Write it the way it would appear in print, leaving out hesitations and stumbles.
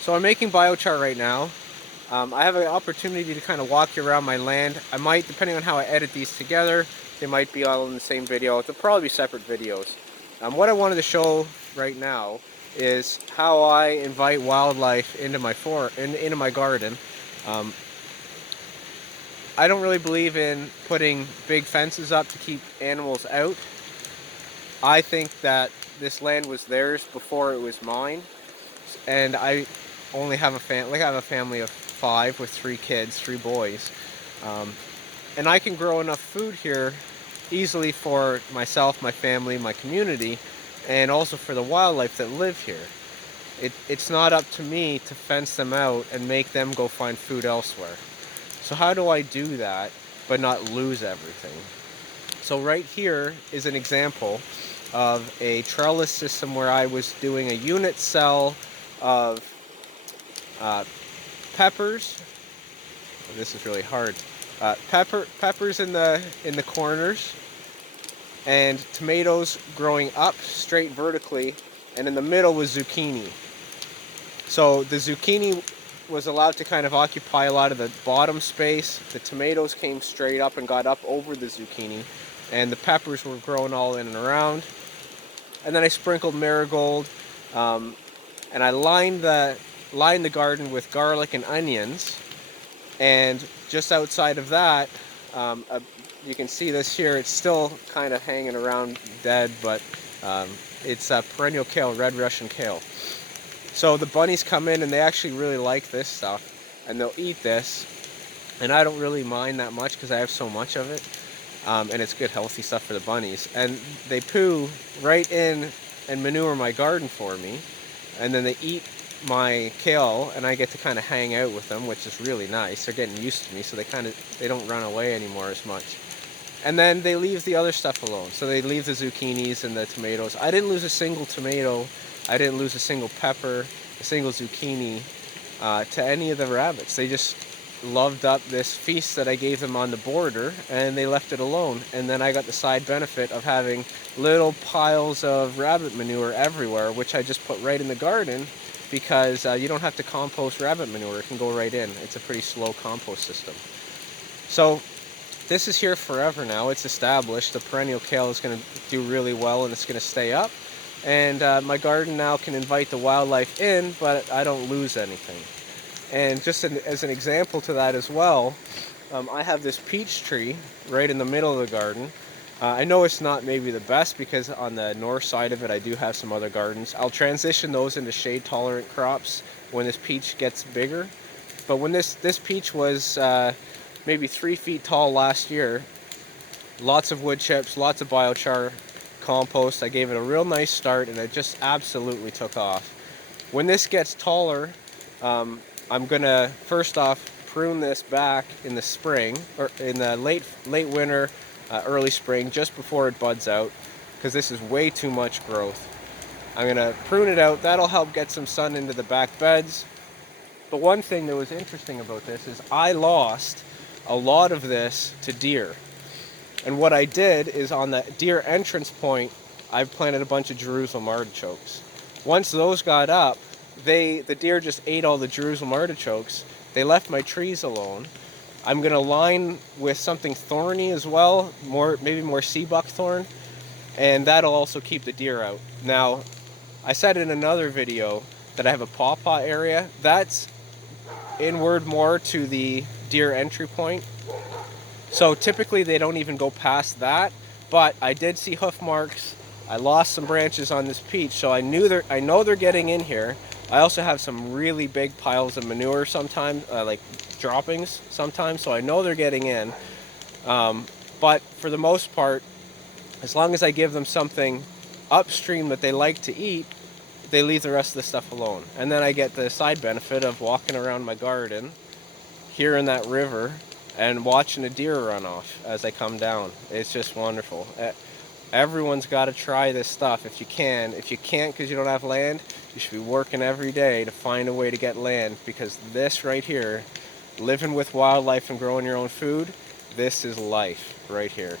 So I'm making biochar right now. I have an opportunity to kind of walk you around my land. I might, depending on how I edit these together, they might be all in the same video. They'll probably be separate videos. What I wanted to show right now is how I invite wildlife into into my garden. Um, I don't really believe in putting big fences up to keep animals out. I think that this land was theirs before it was mine, and I only have a family. I have a family of 5 with 3 kids, 3 boys, um, and I can grow enough food here easily for myself, my family, my community, and also for the wildlife that live here. It's not up to me to fence them out and make them go find food elsewhere. So how do I do that but not lose everything? So right here is an example of a trellis system where I was doing a unit cell of uh, peppers. Oh, this is really hard. Peppers in the corners, and tomatoes growing up straight vertically, and in the middle was zucchini. So the zucchini was allowed to kind of occupy a lot of the bottom space. The tomatoes came straight up and got up over the zucchini, and the peppers were growing all in and around. And then I sprinkled marigold, um, and I lined the garden with garlic and onions. And just outside of that, um, a, you can see this here. It's still kind of hanging around dead, but um, it's a perennial kale, red Russian kale. So the bunnies come in and they actually really like this stuff, and they'll eat this. And I don't really mind that much because I have so much of it, and it's good, healthy stuff for the bunnies. And they poo right in and manure my garden for me, and then they eat my kale, and I get to kind of hang out with them, which is really nice. They're getting used to me, so they don't run away anymore as much. And then they leave the other stuff alone. So they leave the zucchinis and the tomatoes. I didn't lose a single tomato. I didn't lose a single pepper, a single zucchini to any of the rabbits. They just loved up this feast that I gave them on the border, and they left it alone. And then I got the side benefit of having little piles of rabbit manure everywhere, which I just put right in the garden, because you don't have to compost rabbit manure. It can go right in. It's a pretty slow compost system. So this is here forever now. It's established. The perennial kale is going to do really well, and it's going to stay up. And my garden now can invite the wildlife in, but I don't lose anything. And just as an example to that as well, I have this peach tree right in the middle of the garden. I know it's not maybe the best because on the north side of it I do have some other gardens. I'll transition those into shade tolerant crops when this peach gets bigger. But when this peach was maybe 3 feet tall last year, lots of wood chips, lots of biochar, compost. I gave it a real nice start, and it just absolutely took off. When this gets taller, I'm gonna first off prune this back in the spring, or in the late winter, early spring, just before it buds out, because this is way too much growth. I'm gonna prune it out. That'll help get some sun into the back beds. But one thing that was interesting about this is I lost a lot of this to deer. And what I did is on the deer entrance point, I planted a bunch of Jerusalem artichokes. Once those got up, the deer just ate all the Jerusalem artichokes. They left my trees alone. I'm gonna line with something thorny as well, maybe more sea buckthorn, and that'll also keep the deer out. Now, I said in another video that I have a pawpaw area. That's inward more to the deer entry point. So typically they don't even go past that, but I did see hoof marks. I lost some branches on this peach, so I know they're getting in here. I also have some really big piles of manure sometimes, like droppings sometimes, so I know they're getting in. But for the most part, as long as I give them something upstream that they like to eat, they leave the rest of the stuff alone. And then I get the side benefit of walking around my garden, here in that river, and watching a deer run off as I come down. It's just wonderful. Everyone's got to try this stuff if you can. If you can't because you don't have land, you should be working every day to find a way to get land, because this right here, living with wildlife and growing your own food, this is life right here.